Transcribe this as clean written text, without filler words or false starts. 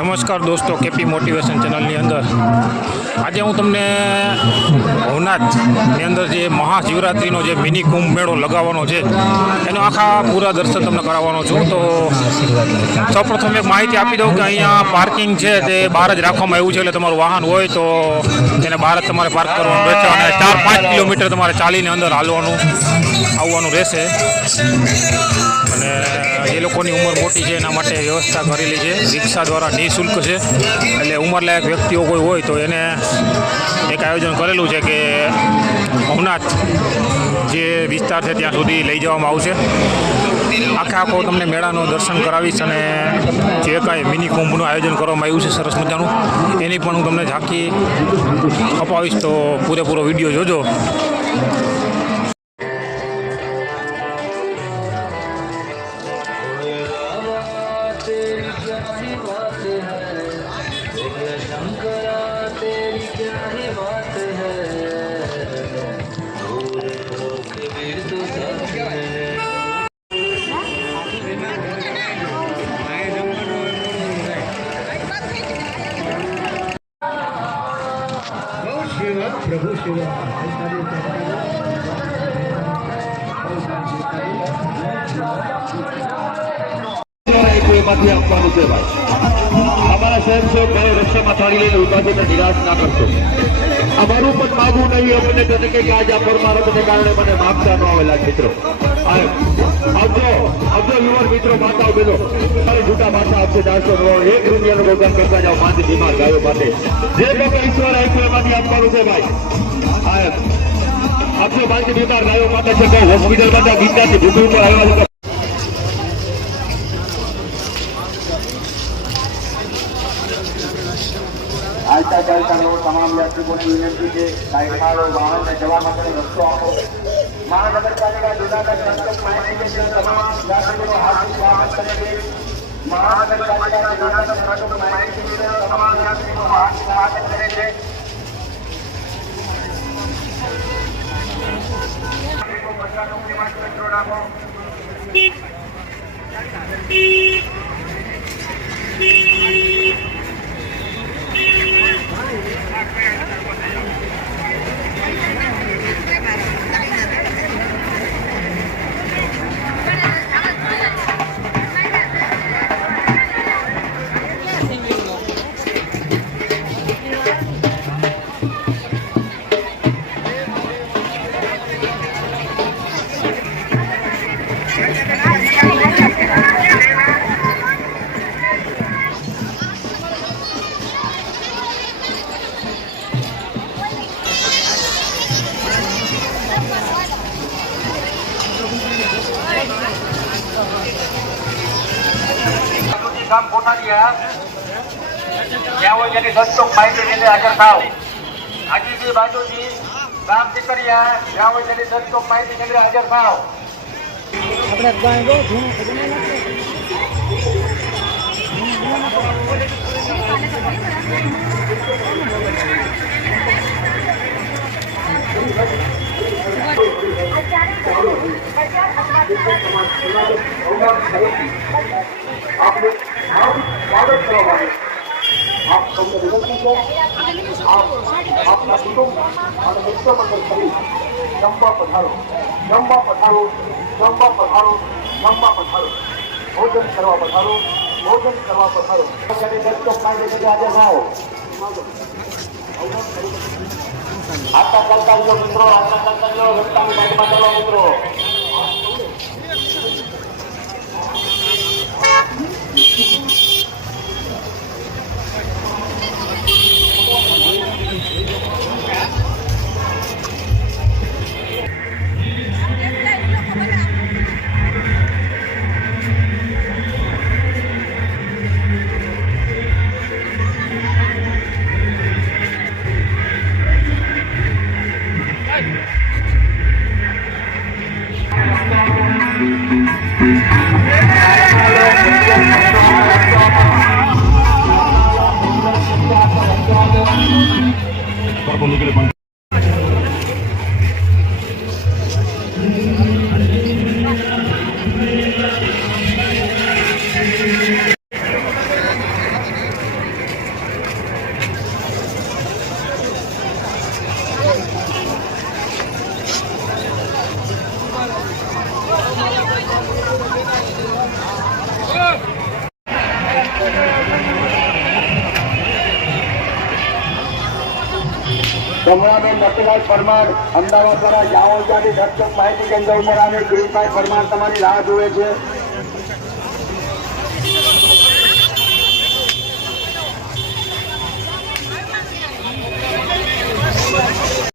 નમસ્કાર દોસ્તો, KP motivation ચેનલની અંદર આજે હું તમને ભવનાથની અંદર જે મહાશિવરાત્રિનો જે મિની કુંભ મેળો લગાવવાનો છે એનો આખા પૂરા દર્શન તમને કરાવવાનો છું. તો સૌપ્રથમ એક માહિતી આપી દઉં કે અહીંયા પાર્કિંગ છે તે બહાર જ રાખવામાં આવ્યું છે, એટલે તમારું વાહન હોય તો તેને બહાર જ તમારે પાર્ક કરવાનું રહેશે અને 4-5 કિલોમીટર તમારે ચાલીને અંદર આવવાનું રહેશે. અને એ લોકોની ઉંમર મોટી છે એના માટે વ્યવસ્થા કરેલી છે, રિક્ષા દ્વારા નિઃશુલ્ક છે. એટલે ઉંમરલાયક વ્યક્તિઓ કોઈ હોય તો એને એક આયોજન કરેલું છે કે ભવનાથ જે વિસ્તાર છે ત્યાં સુધી લઈ જવામાં આવશે. આખો તમને મેળાનું દર્શન કરાવીશ અને જે કાંઈ મિની કુંભનું આયોજન કરવામાં આવ્યું છે સરસ મજાનું એની પણ હું તમને ઝાંખી અપાવીશ. તો પૂરેપૂરો વિડીયો જોજો. प्रभु शिव આપવાનું છે ભાઈ. અમારા શહેર છે ઘરે રસ્તામાં થાળી લઈને ઉભા છે, નિરાશ ના કરશો. અમારું પણ માગવું નહીં અમને તરીકે કે આજે આ પરમારથને કારણે મને માગતા ન આવેલા મિત્રો. આવજો યુવાન મિત્રો, માતાઓ બહેનો, તારી જૂઠા માતા આપશે 400 1 રૂપિયાનું પ્રોગ્રામ કરતા જાઓ માથી બીમાર ગાયો માટે. જે લોકો ઈશ્વર આપ્યું એમાંથી આપવાનું છે ભાઈ. આપજો માથી બીમાર ગાયો માટે છે કે હોસ્પિટલ માટે ગીતાથી ભૂમિ ઉપર આવ્યા છે. આવતા ચાલતા તમામ યાત્રિકોને વિનંતી છે સાઈડમાં વાહનને જવા માટે રસ્તો આપો. મહાનગરપાલિકા જુનાગઢ સંતોષ માહિતી તમામ યાત્રિકોનો હાર્દિક સ્વાગત કરે છે. મહાનગરપાલિકા જુનાગઢ સંતોષ માહિતી તમામ યાત્રિકોનો હાર્દિક સ્વાગત કરે છે. ગામ કોઠારિયા જ્યાં હોય જેની 10 ચોક માહિતી લઈને હાજર થાવ. આજીજી બાજુજી ગામ ટીકરિયા જ્યાં હોય જેની 10 ચોક માહિતી લઈને હાજર થાવ. આપણે ગાય ગો स्वागत करवाए. आप सबने विनती है आपना कुटुंब और मित्र मंडल सहित जम्बा पधारो भोजन करवा पधारो. आता करता जो मित्रों रस्ताની બાજુમાં ચાલો મિત્રો. કમળાબેન નટલાલ પરમાર અમદાવાદ દ્વારા જાવળજાની દર્શક માહિતી કેન્દ્ર ઉપર આવે દિલીપભાઈ પરમાર તમારી રાહ જુએ છે.